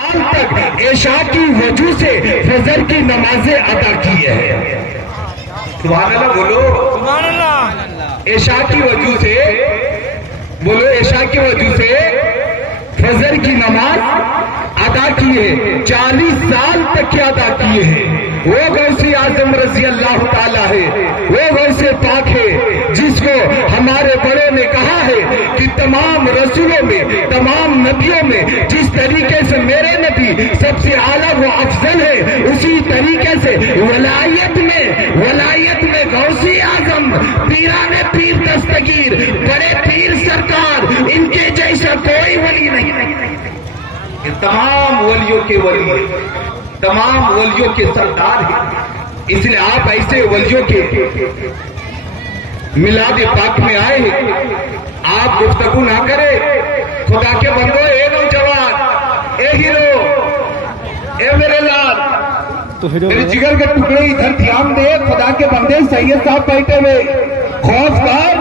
تک عشاء کی وجہ سے فجر کی نمازیں ادا کی ہے. سبحان اللہ بولو. سبحان اللہ. عشاء کی وجہ سے بولو، عشاء کی وجہ سے فجر کی نماز ادا کی ہے. 40 سال تک کی ادا کیے ہیں. وہ غوث اعظم رضی اللہ تعالیٰ ہے، وہ غوث پاک ہے جس کو ہمارے بڑوں نے کہا ہے کہ تمام رسولوں میں، تمام نبیوں میں جس طریقے سے میرے نبی سب سے اعلیٰ و افضل ہے، اسی طریقے سے ولایت میں غوث اعظم پیران پیر دستگیر بڑے پیر سرکار ان کے جیسا کوئی ولی نہیں. یہ تمام ولیوں کے ولی، تمام ولیوں کے سردار ہیں. اس لیے آپ ایسے ولیوں کے میلاد پاک میں آئے ہیں، آپ گفتگو نہ کرے. خدا کے بندو، اے نوجوان، اے ہیرو، اے میرے لال، میرے جگر کے ٹکڑے ادھر دھیان دے. خدا کے بندے، سید صاحب بیٹھے ہوئے، خوف کر،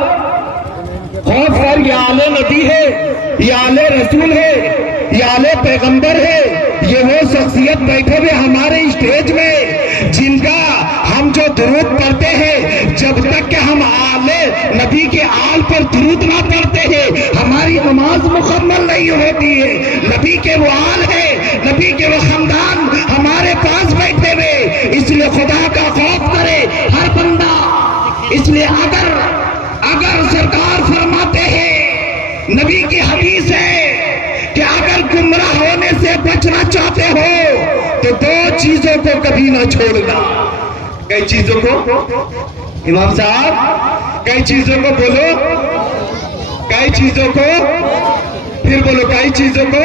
یہ آل نبی ہے، یہ آل رسول ہے، یہ آل پیغمبر ہے. یہ وہ شخصیت بیٹھے ہوئے ہمارے اسٹیج میں جن کا ہم جو درود پڑھتے ہیں، جب تک کہ ہم آل نبی کے آل پر درود نہ پڑھتے ہیں ہماری نماز مکمل نہیں ہوتی ہے. نبی کے وہ آل ہے، نبی کے وہ خاندان ہمارے پاس بیٹھے ہوئے. اس لیے خدا کا خوف کرے ہر بندہ. اس لیے اگر سرکار فرماتے ہیں، نبی کی حدیث ہے کہ اگر گمراہ ہونے سے بچنا چاہتے ہو تو 2 چیزوں کو کبھی نہ چھوڑنا. کئی چیزوں کو امام صاحب، کئی چیزوں کو بولو، کئی چیزوں کو پھر بولو، کئی چیزوں کو.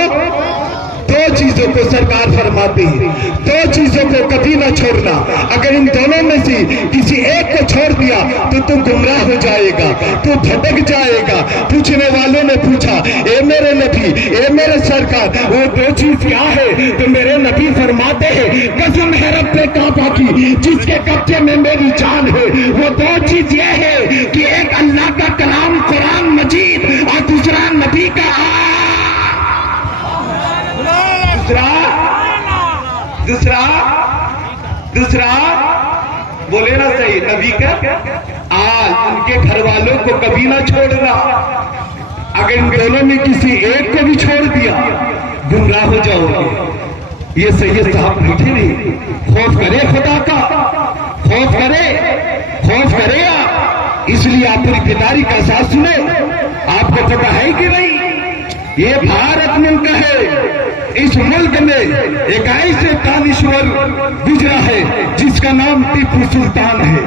2 چیزوں کو سرکار فرماتی ہے، 2 چیزوں کو کبھی نہ چھوڑنا. اگر ان دونوں میں سے کسی ایک کو چھوڑ دیا تو تم گمراہ ہو جائے گا، تو بھٹک جائے گا. پوچھنے والوں نے پوچھا، اے میرے نبی، اے میرے سرکار، وہ 2 چیز کیا ہے؟ تو میرے نبی فرماتے ہیں، قسم ہے رب کعبہ کی جس کے قبضے میں میری جان ہے، وہ 2 چیز یہ ہے کہ ایک اللہ کا کلام قرآن مجید اور دوسرا نبی کا دوسرا بولے نا صحیح، نبی کا آل، ان کے گھر والوں کو کبھی نہ چھوڑنا. اگر ان دونوں میں کسی ایک کو بھی چھوڑ دیا گمراہ ہو جاؤ گے. یہ سید صاحب بیٹھے نہیں. خوف کرے خدا کا، خوف کرے آپ. اس لیے آپ پوری بیداری کا ساتھ سنیں. آپ کو پتا ہے کہ نہیں، یہ بھارت ملک ہے. اس ملک میں ایک ایسے دانشور گزرا ہے جس کا نام ٹیپو سلطان ہے.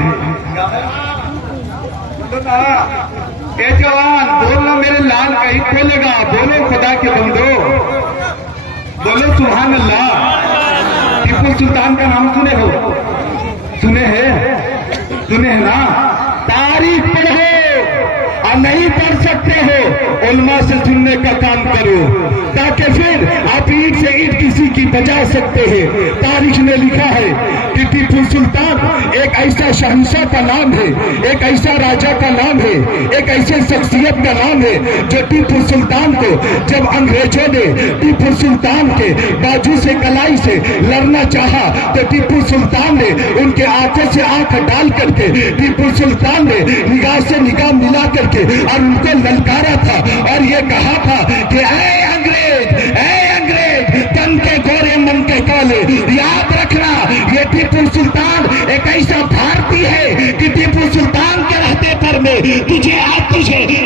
اے جوان بولنا، میرے لال کہیں کھولے گا. بولو خدا کے بندو، بولو سبحان اللہ. ٹیپو سلطان کا نام سنے ہو؟ سنے ہیں نا؟ تاریخ پڑھو، اور نہیں پڑھ سکتے ہو علماء سے سننے کا کام کرو، تاکہ پھر آپ اینٹ سے اینٹ کسی کی بجا سکتے ہیں. تاریخ نے لکھا ہے کہ ٹیپو سلطان ایک ایسا شہنشاہ کا نام ہے، ایک ایسا راجہ کا نام ہے، ایک ایسے شخصیت کا نام ہے جو ٹیپو سلطان کو جب انگریزوں نے ٹیپو سلطان کے بازو سے کلائی سے لڑنا چاہا تو ٹیپو سلطان نے ان کے آنکھوں سے آنکھ ڈال کر کے، ٹیپو سلطان نے نگاہ سے نگاہ ملا کر کے اور ان کو للکارا تھا اور یہ کہا تھا کہ اے انگریز تن کے گورے من کے کالے، یاد رکھنا یہ ٹیپو سلطان ایک ایسا بھارتی ہے کہ ٹیپو سلطان کے رہتے پر میں تجھے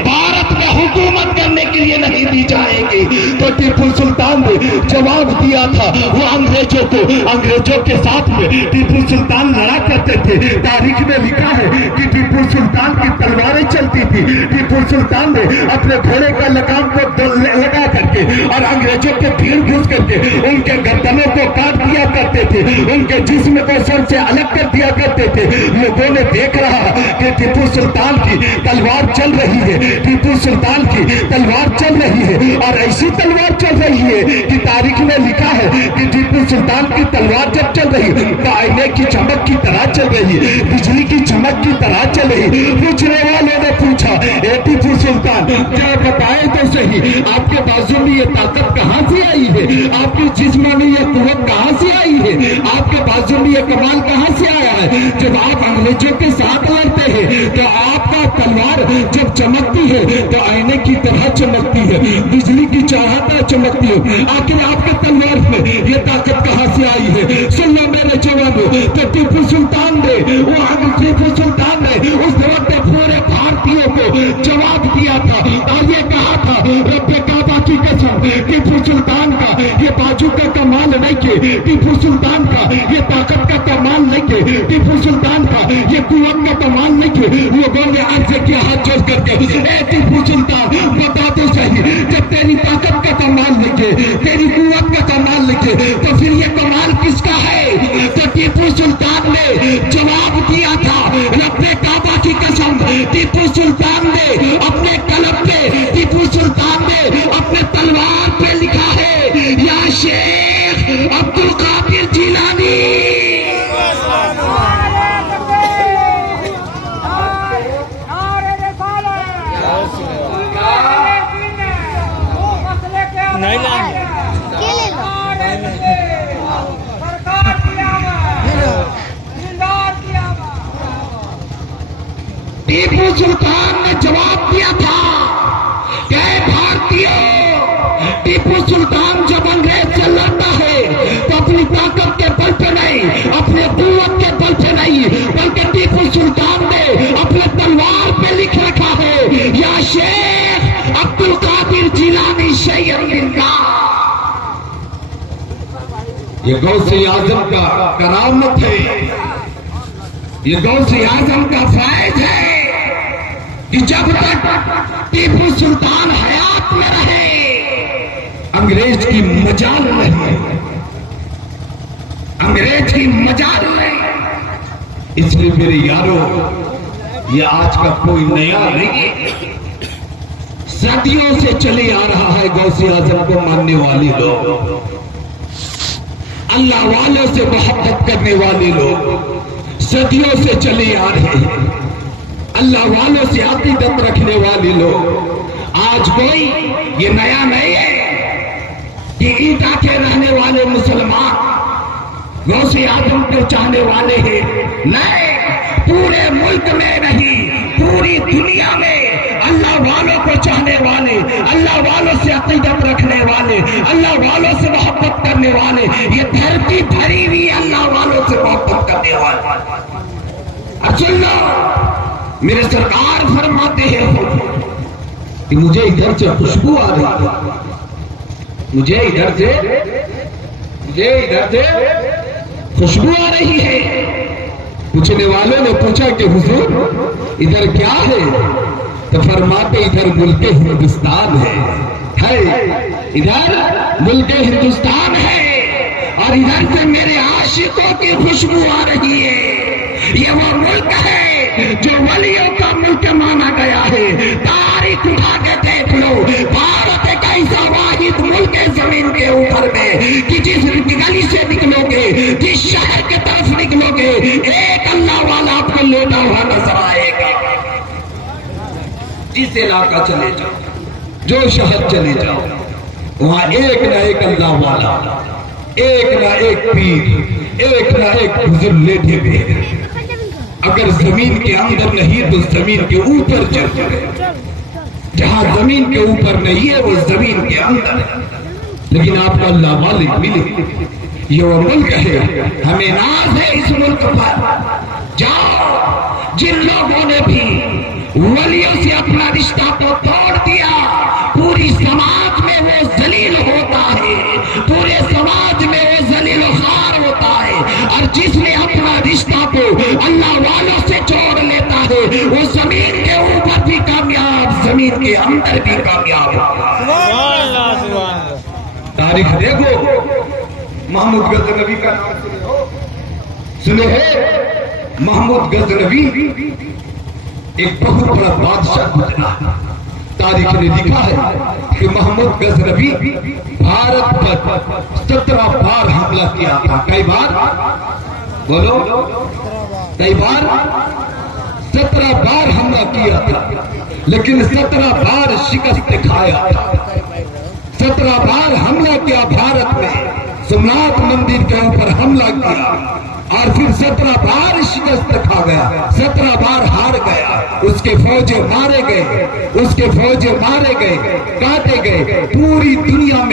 بھارت میں حکومت کرنے کے لیے نہیں دی جائے گی. تو ٹیپو سلطان نے جواب دیا تھا. وہ انگریزوں کے ساتھ میں ٹیپو سلطان لڑا کرتے تھے. تاریخ میں لکھا ہے کہ ٹیپو سلطان کی تلواریں چلتی تھی. ٹیپو سلطان نے اپنے گھوڑے کا لگام کو لگا کر کے اور انگریزوں کے بھیڑ گھس کر کے ان کے گردنوں کو کاٹ دیا کرتے تھے، ان کے جسم کو سر سے الگ کر دیا کرتے تھے. لوگوں نے دیکھ رہا کہ ٹیپو سلطان کی تلوار چل رہی ہے، ٹیپو سلطان کی تلوار چل رہی ہے، اور ایسی تلوار چل رہی ہے کہ تاریخ میں لکھا ہے کہ ٹیپو سلطان کی تلوار جب چل رہی ہے تو آئینے کی چمک کی طرح چل رہی ہے، بجلی کی چمک کی طرح چل رہی. پوچھنے والوں نے پوچھا، اے ٹیپو سلطان کیا بتائے تو صحیح، آپ کے بازو میں یہ طاقت کہاں سے آئی ہے؟ آپ کے جسم میں یہ قوت کہاں سے آئی ہے؟ آپ کے بازو میں یہ کمال کہاں سے آیا ہے؟ جب آپ انگریزوں کے ساتھ لڑتے ہیں تو آپ کا تلوار جب چمکتی ہے تو آئینے کی طرح چمکتی ہے، بجلی کی چراغ طرح چمکتی ہے، آخر آپ کے تلوار میں یہ طاقت کہاں سے آئی ہے؟ سن لو میرے جوانوں، تو ٹیپو سلطان نے ٹیپو سلطان نے اس وقت پورے بھارتیوں کو جواب دیا تھا اور یہ کہا تھا رب کعبہ کی قسم، ٹیپو سلطان کا یہ بازو کا کمال نہیں کہ ٹیپو سلطان کا یہ طاقت کا کمال نہیں کہ ٹیپو سلطان کا یہ قوت کا کمال نہیں کہ لوگوں نے عرض کیا ہاتھ جوڑ کر کے اے ٹیپو سلطان بتا تو صحیح، جب تیری طاقت کا کمال نہیں کہ تیری قوت کا کمال نہیں کہ تو پھر یہ کمال کس کا ہے؟ تو ٹیپو سلطان نے جواب دیا تھا رب کعبہ کی قسم، ٹیپو سلطان نے اپنے قلم پہ، ٹیپو سلطان نے اپنے تلوار پہ لکھا ہے یا شیخ عبد القادر جیلانی۔ ٹیپو سلطان نے جواب دیا تھا کہ اے بھارتیوں، ٹیپو سلطان جب انگریز سے لڑتا ہے تو اپنی طاقت کے بل پہ نہیں، اپنے قوت کے بل پہ نہیں، بلکہ ٹیپو سلطان نے اپنے تلوار پہ لکھ رکھا ہے یا شیخ عبد القادر جیلانی شیخ اللہ۔ یہ غوث اعظم کا کرامت ہے، یہ غوث اعظم کا فیض ہے کہ جب تک ٹیپو سلطان حیات میں رہے انگریز کی مجال نہیں، انگریز کی مجال نہیں۔ اس لیے میرے یارو یہ آج کا کوئی نیا نہیں، صدیوں سے چلے آ رہا ہے غوث اعظم کو ماننے والے لوگ، اللہ والوں سے محبت کرنے والے لوگ صدیوں سے چلے آ رہے ہیں، اللہ والوں سے عقیدت رکھنے والے لوگ۔ آج کوئی یہ نیا نہیں ہے کہ ایٹا کے رہنے والے مسلمان غوث اعظم کو چاہنے والے ہیں، نہیں، پورے ملک میں نہیں، پوری دنیا میں اللہ والوں کو چاہنے والے، اللہ والوں سے عقیدت رکھنے والے، اللہ والوں سے محبت کرنے والے، یہ دھرتی بھری ہوئی اللہ والوں سے محبت کرنے والے۔ سن لو، میرے سرکار فرماتے ہیں کہ مجھے ادھر سے خوشبو آ رہی ہے، مجھے ادھر سے خوشبو آ رہی ہے۔ پوچھنے والوں نے پوچھا کہ حضور ادھر کیا ہے؟ تو فرماتے ادھر ملک ہندوستان ہے، ادھر ملک ہندوستان ہے اور ادھر سے میرے عاشقوں کی خوشبو آ رہی ہے۔ یہ وہ ملک ہے جو ولیوں کا ملک مانا گیا ہے۔ تاریخ اٹھا کے دیکھ لو، بھارت ایک ایسا واحد ملک ہے زمین کے اوپر میں کہ جس گلی سے نکلو گے، جس شہر کی طرف نکلو گے، ایک اللہ والا آپ کو لیٹا ہوا نظر آئے گا۔ جس علاقہ چلے جاؤ، جو شہر چلے جاؤ، وہاں ایک نہ ایک اللہ والا، ایک نہ ایک پیر، ایک نہ ایک بزرگ لیٹے ہوئے ہیں۔ اگر زمین کے اندر نہیں تو زمین کے اوپر چل جائے، جہاں زمین کے اوپر نہیں ہے وہ زمین کے اندر ہے، لیکن آپ کو اللہ مالک ملے۔ یہ وہ ملک ہے، ہمیں ناز ہے اس ملک پر۔ جاؤ، جن لوگوں نے بھی ولیوں سے اپنا رشتہ تو توڑ دیا، پوری سماج میں وہ ذلیل ہوتا ہے، پورے سماج میں وہ ذلیل و خوار ہوتا ہے، اور جس نے اپنا رشتہ کو اللہ والوں سے جوڑ لیتا ہے وہ زمین کے اوپر بھی کامیاب، زمین کے اندر بھی کامیاب ہوگا۔ تاریخ دیکھو، محمود غزنوی کا نام سنے ہیں؟ محمود غزنوی ایک بہت بڑا بادشاہ گزرا۔ تاریخ نے لکھا ہے کہ محمود غزنوی بھارت پر 17 بار حملہ کیا تھا۔ کئی بار؟ بولو، کئی بار؟ 17 بار حملہ کیا تھا۔ لیکن 17 بار شکست کھایا تھا، 17 بار حملہ کیا بھارت میں، سومناتھ مندر کے اوپر حملہ کیا اور پھر 17 بار شکست کھا گیا، 17 بار ہار گیا، اس کے فوجیں مارے گئے، اس کے فوجیں مارے گئے، کاٹے گئے۔ پوری دنیا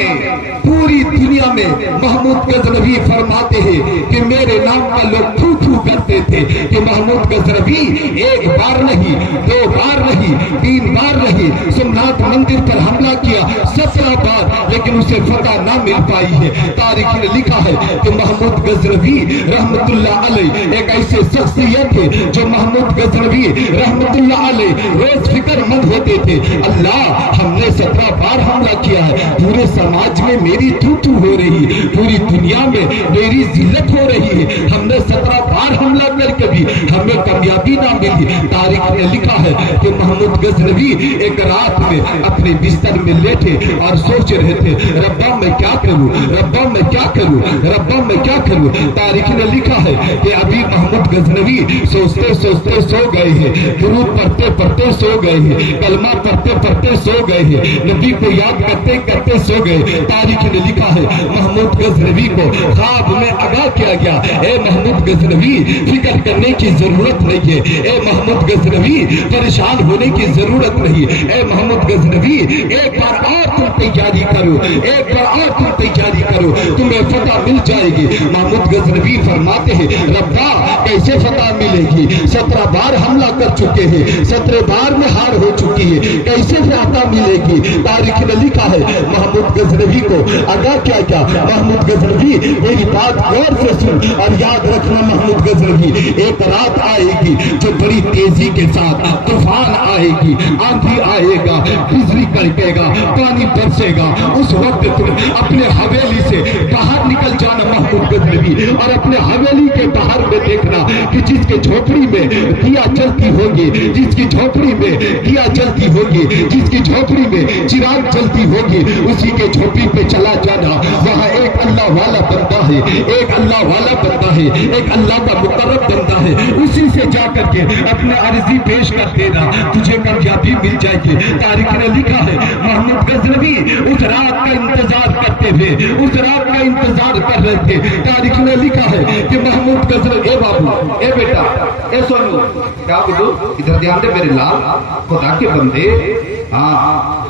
میں محمود غزنوی فرماتے ہیں کہ میرے نام پر لوگ تھو تھو کرتے تھے کہ محمود غزنوی ایک بار نہیں، 2 بار نہیں، 3 بار نہیں، سومناتھ مندر پر حملہ کیا 17 بار، لیکن اسے فتح نہ مل پائی ہے۔ تاریخ نے لکھا ہے کہ محمود غزنوی رحمت اللہ علیہ ایک ایسے شخصیت ہے جو محمود غزنوی رحمت اللہ علیہ روز فکر مند ہوتے تھے، اللہ ہم نے 17 بار حملہ کیا ہے، پورے سماج میں میری تھو تھو ہو رہی ہے، پوری دنیا میں میری ذلت ہو رہی ہے، ہم نے 17 بار حملہ کر کے بھی ہمیں کامیابی نہ ملی۔ تاریخ نے لکھا ہے کہ محمود غزنوی ایک رات میں اپنے بستر میں لیٹے اور سوچ رہے تھے ربا میں کیا کروں، ربا میں کیا کروں، ربا میں کیا کروں۔ تاریخ نے لکھا ہے کہ ابھی محمود غزنوی سوچتے سوچتے سو گئے ہیں، درود پڑھتے پڑھتے سو گئے ہیں، کلمہ پڑھتے پڑھتے سو گئے ہیں، نبی کو یاد کرتے کرتے سو گئے۔ تاریخ نے لکھا ہے محمود غزنوی کو خواب میں آگاہ کیا گیا، اے محمود غزنوی فکر کرنے کی ضرورت نہیں ہے، اے محمود غزنوی پریشان ہونے کی ضرورت نہیں، اے محمود غزنوی ایک بار اور تم تیاری کرو، ایک بار اور تم تیاری کرو، تمہیں فتح مل جائے گی۔ محمود غزنوی فرماتے ہیں ربا کیسے فتح ملے گی، 17 بار حملہ کر چکے ہیں، 17 بار میں ہار ہو چکی ہے، کیسے فتح ملے گی۔ تاریخ نے لکھا ہے محمود غزنوی کو آگاہ کیا گیا، محمود غزنوی میری بات غور سے سن اور یاد رکھنا، محمود غزنوی ایک رات آئے گی جو بڑی تیزی کے ساتھ طوفان آئے گی، آندھی آئے گا، بجلی کڑکے گا، پانی برسے گا، اس وقت تم اپنے حویلی سے باہر نکل جانا محمود غزنوی، اور اپنے حویلی کے باہر میں دیکھنا کہ جس کے جھوپڑی میں دیا جلتی ہوگی، جس کی جھوپڑی میں دیا جلتی ہوگی، جس کی جھوپڑی میں چراغ جلتی ہوگی، اسی کے جھوپڑی پہ چلا جانا، وہاں ایک اللہ والا بندہ ہے، ایک اللہ والا بندہ ہے، ایک اللہ کا مقرب بندہ ہے، اسی سے جا کر کے اپنے عرضی پیش کر دینا، تجھے کامیابی مل جائے گی۔ تاریخ نے لکھا ہے محمود غزنوی اس رات کا انتظار کرتے ہوئے، اس رات کا انتظار کر رہے تھے۔ تاریخ نے لکھا ہے کہ محمود غزنوی، اے بابو، اے بیٹا، اے سونو، کیا بولو، ادھر دھیان دے میرے لال، خدا کے بندے،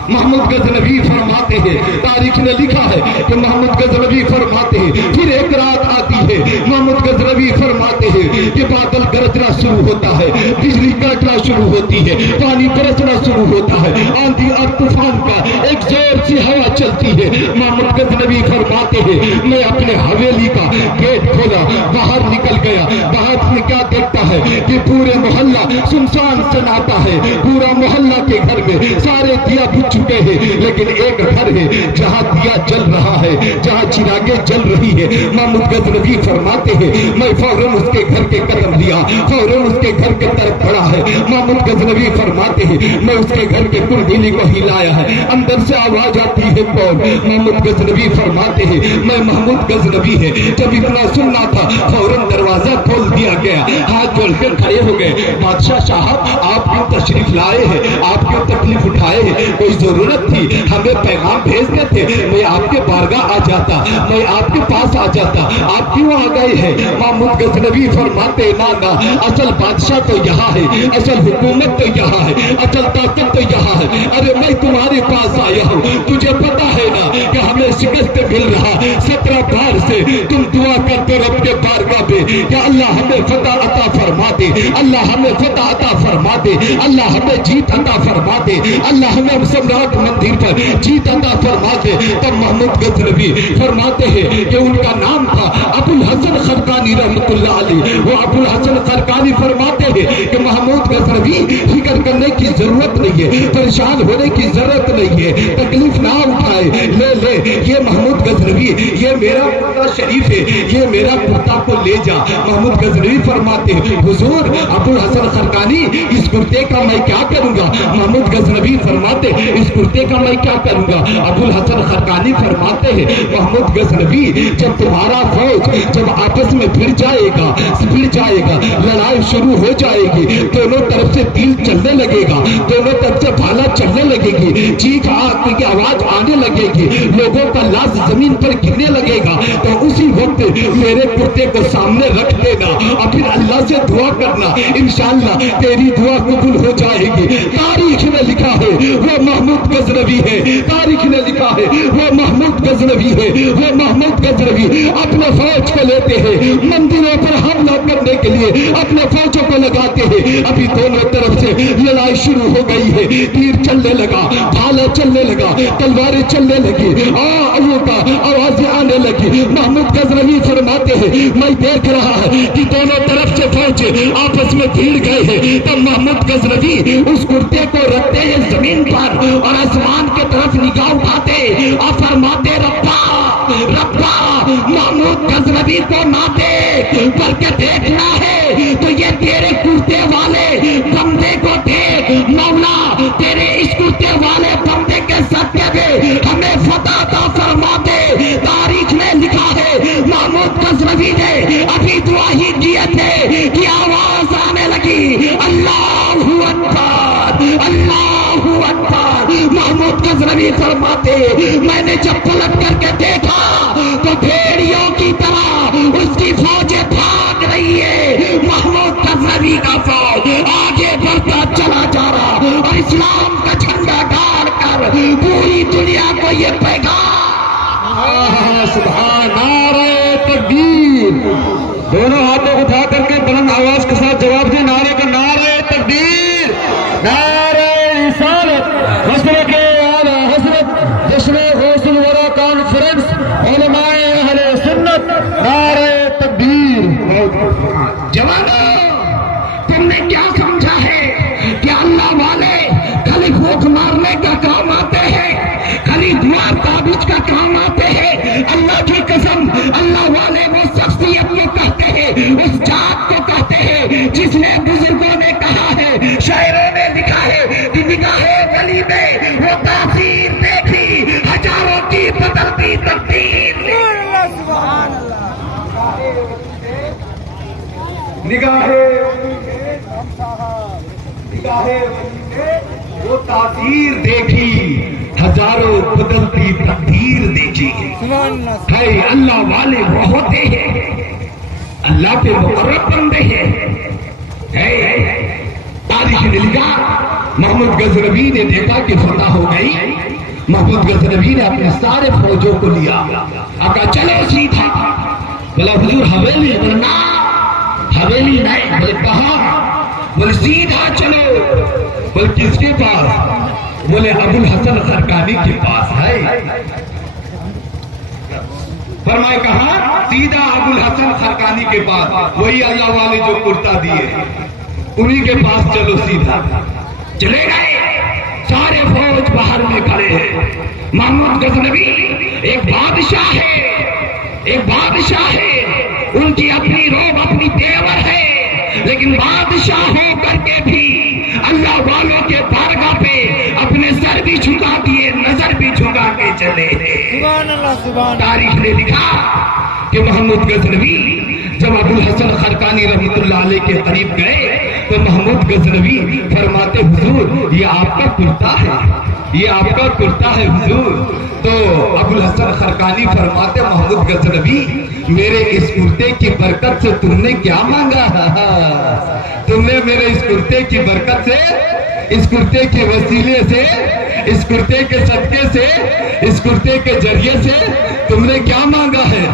محمود غزنوی فرماتے ہیں، تاریخ نے لکھا ہے کہ محمود غزنوی فرماتے ہیں پھر ایک رات آتی ہے، محمود غزنوی فرماتے ہیں کہ بادل گرجنا شروع ہوتا ہے، بجلی کڑکنا شروع ہوتی ہے، پانی برسنا شروع ہوتا ہے، آندھی اور طوفان کا ایک زور سی ہوا چلتی ہے۔ محمود غزنوی فرماتے ہیں میں اپنے حویلی کا گیٹ کھولا، باہر نکل گیا، باہر میں کیا دیکھتا ہے کہ پورے محلہ سنسان سناتا ہے، پورا محلہ کے گھر میں سارے دیا بجھ چکے ہیں، لیکن ایک گھر ہے جہاں دیا جل رہا ہے، جہاں چراغیں جل رہی ہے۔ محمود غزنوی فرماتے ہیں میں فوراً اس کے گھر کے قدم لیا، فوراً اس کے گھر کے طرف بڑھا ہے۔ محمود غزنوی فرماتے ہیں میں اس کے گھر کے کنڈیلی کو ہلایا ہے، اندر سے آواز آتی ہے کون؟ محمود غزنوی فرماتے ہیں میں محمود غزنوی ہے، جب اتنا سننا تھا فوراً دروازہ کھول دیا گیا، ہاتھ جوڑ کر کھڑے ہو گئے، بادشاہ صاحب آپ کیوں تشریف لائے ہیں، آپ کیوں تکلیف اٹھائے ہیں، کوئی ضرورت تھی ہمیں پیغام بھیجتے تھے، میں آپ کے بارگاہ آ جاتا، میں آپ کے پاس آ جاتا، آپ کیوں آ گئے ہیں؟ محمود غزنوی فرماتے نا اصل بادشاہ تو یہاں ہے، اصل حکومت تو یہاں ہے، اصل طاقت تو یہاں ہے، ارے میں تمہارے پاس آیا ہوں، تجھے پتا ہے نا کہ ہمیں شکست مل رہا 17 بار سے، تم دعا کرتے رب کے بارگاہ پہ کہ اللہ ہمیں فتح عطا فرما دے، اللہ ہمیں فتح عطا فرما دے، اللہ ہمیں جیت عطا فرما دے، اللہ ہمیں سمراٹ مندر پر جیت عطا فرما دے۔ تب محمود غزنوی فرماتے ہیں کہ ان کا نام تھا ابو الحسن خرقانی رحمت اللہ علیہ، وہ ابو الحسن خرقانی فرماتے ہیں کہ محمود غزنوی فکر کرنے کی ضرورت نہیں ہے، پریشان ہونے کی ضرورت نہیں ہے، تکلیف نہ اٹھائے، لے یہ محمود غزنوی، یہ میرا کرتا شریف ہے، یہ میرا کرتا کو لے جا۔ محمود غزنوی فرماتے ہیں حضور ابو الحسن خرقانی اس کرتے کا میں کیا کروں گا؟ محمود غزنوی فرماتے اس کرتے کا میں کیا کروں گا؟ ابو الحسن خرقانی فرماتے ہیں محمود غزنوی جب تمہارا فوج جب آپس میں پھر جائے گا، پھر جائے گا, لڑائی شروع ہو جائے گی, دونوں طرف سے تیر چلنے لگے گا, دونوں طرف سے بھالا چلنے لگے گی, چیخ کی آواز آنے لگے گی, لوگوں کا لاش زمین پر گرنے لگے گا. تو اسی وقت میرے کرتے کو سامنے رکھ دینا اور پھر اللہ سے دعا کرنا, انشاءاللہ تیری دعا قبول ہو جائے گی. تاریخ میں لکھا ہے وہ محمود غزنوی ہے, تاریخ نے لکھا ہے وہ محمود غزنوی ہے, وہ محمود غزنوی اپنے فوج کو لیتے ہیں, مندروں پر حملہ کرنے کے لیے اپنے فوجوں کو لگاتے ہیں. ابھی دونوں طرف سے لڑائی شروع ہو گئی ہے, تیر چلنے لگا, بھالا چلنے لگا, تلواریں چلنے لگی, کا آوازیں آنے لگی. محمود غزنوی فرماتے ہیں میں دیکھ رہا ہے کہ دونوں طرف سے فوج آپس میں بھیڑ گئے ہیں. تب محمود غزنوی اس کرتے کو رکھتے ہیں زمین پر اور آسمان کے طرف نگاہ اٹھاتے اور فرماتے ربا ربا محمود غزنوی کو نہ دیکھ بلکہ دیکھنا ہے تو یہ تیرے کرتے والے بندے کو دیکھ. مولا تیرے اس کرتے والے بندے کے صدقے میں ہمیں فتح عطا فرما دے. تاریخ میں لکھا ہے محمود غزنوی نے ابھی دعا ہی کیے تھے کہ آواز آنے لگی اللہ اکبر اللہ اکبر. محمود غزنوی فرماتے میں نے جب پلٹ کر کے دیکھا تو بھیڑیوں کی طرح اس کی فوجیں بھاگ رہی ہے. محمود غزنوی کا فوج آگے بڑھتا چلا جا رہا اور اسلام کا جھنڈا گاڑ کر پوری دنیا کو یہ پیغام سبحان نعرہ تکبیر. دونوں ہاتھوں کو اٹھا کر کے بلند آواز کے ساتھ جواب دیں نعرے کا, نعرہ تکبیر, نعرہ رسالت, حضرت اعلی حضرت جشن غوث الورا کانفرنس علماء اہل سنت, نعرہ تکبیر. جوانوں تم نے کیا سمجھا ہے کہ اللہ والے خالی پھونک مارنے کا کام آتے ہیں, خالی دعا تعبیذ کا کام آتے ہیں؟ اللہ کی قسم اللہ والے وہ شخصیت کو کہتے ہیں, اس ذات کو کہتے ہیں جس نے بزرگوں نے کہا ہے, شاعروں نے لکھا ہے کہ نگاہ ولی میں وہ تاثیر دیکھی ہزاروں کی بدلتی تقدیر. نگاہ وہ تاثیر دیکھی ہزاروں بدلتی تقدیر دیکھی. ہے اللہ والے وہ ہوتے ہیں, اللہ کے مقرب بندے ہیں. تاریخ نے لکھا محمود غزنوی نے دیکھا کہ فتح ہو گئی. محمود غزنوی نے اپنے سارے فوجوں کو لیا, کہا چلو سیدھا. بولا حضور حویلی, ورنہ حویلی نہیں. بولے کہاں؟ بولے سیدھا چلو. بولے کس کے پاس؟ بولے ابو الحسن خرقانی کے پاس ہے. فرمائے کہاں؟ سیدھا ابو الحسن خرقانی کے پاس, وہی اللہ والے جو کرتا دیے انہی کے پاس چلو. سیدھا چلے گئے, سارے فوج باہر میں کھڑے ہیں. محمود غزنوی ایک بادشاہ ہے, ایک بادشاہ ہے, ان کی اپنی روب اپنی تیور ہے, لیکن بادشاہ ہو کر کے بھی اللہ والوں کے بارگاہ پہ اپنے سر بھی جھکا دیے, نظر بھی جھکا کے چلے. سبحان اللہ سبحان. تاریخ نے لکھا کہ محمود غزنوی جب ابو الحسن خرقانی رحمۃ اللہ علیہ کے قریب گئے تو محمود غزنوی فرماتے حضور یہ آپ کا کرتا ہے, یہ آپ کا کرتا ہے حضور. تو ابو الحسن خرقانی فرماتے محمود غزنوی میرے اس کرتے کی برکت سے تم نے کیا مانگا؟ تم نے میرے اس کرتے کی برکت سے, اس کرتے کے وسیلے سے, اس کرتے کے صدقے سے, اس کرتے کے ذریعے سے تم نے کیا مانگا ہے؟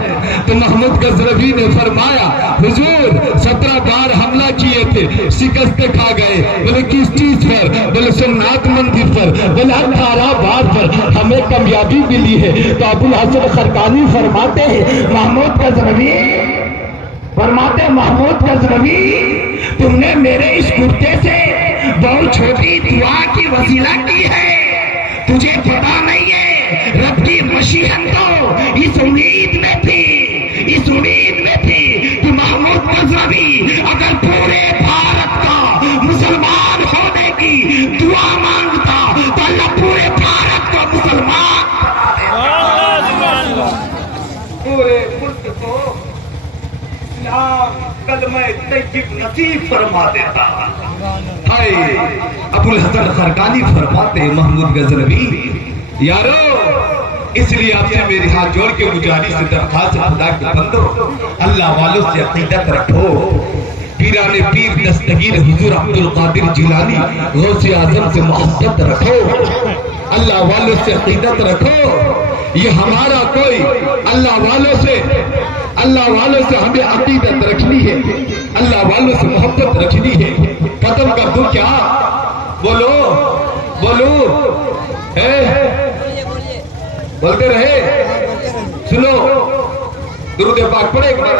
تو محمود غزنوی نے فرمایا حضور 17 بار حملہ کیے تھے, شکست کھا گئے. بولے کس چیز پر؟ بولے سومناتھ مندر پر. بولے 18 بار پر ہمیں کامیابی ملی ہے. تو ابو الحسن خرقانی فرماتے ہیں محمود غزنوی, فرماتے محمود غزنوی تم نے میرے اس کرتے سے بہت چھوٹی دعا کی وسیلہ کی ہے. تجھے پتا نہیں ہے رب کی مشیت تو اس امید میں تھی, اس امید میں تھی کہ محمود غزنوی اگر پورے بھارت کا مسلمان ہونے کی دعا مانگتا تو اللہ پورے بھارت کو مسلمان, پورے ملک کو اسلام کلمہ طیب نصیب فرما دیتا. ہائے ابو الحسن خرقانی فرماتے ہیں محمود غزنوی یارو اس لیے آپ سے میرے ہاتھ جوڑ کے گزارش سے درخواست خدا کے بندو اللہ والوں سے عقیدت رکھو. پیران پیر دستگیر حضور عبد القادر جیلانی غوث اعظم سے محبت رکھو. اللہ والوں سے عقیدت رکھو. یہ ہمارا کوئی اللہ والوں سے ہمیں عقیدت رکھنی ہے, اللہ والوں سے محبت رکھنی ہے. ختم کر دوں کیا؟ بولو بولتے رہے. سنو درود پاک پڑھے ایک بار.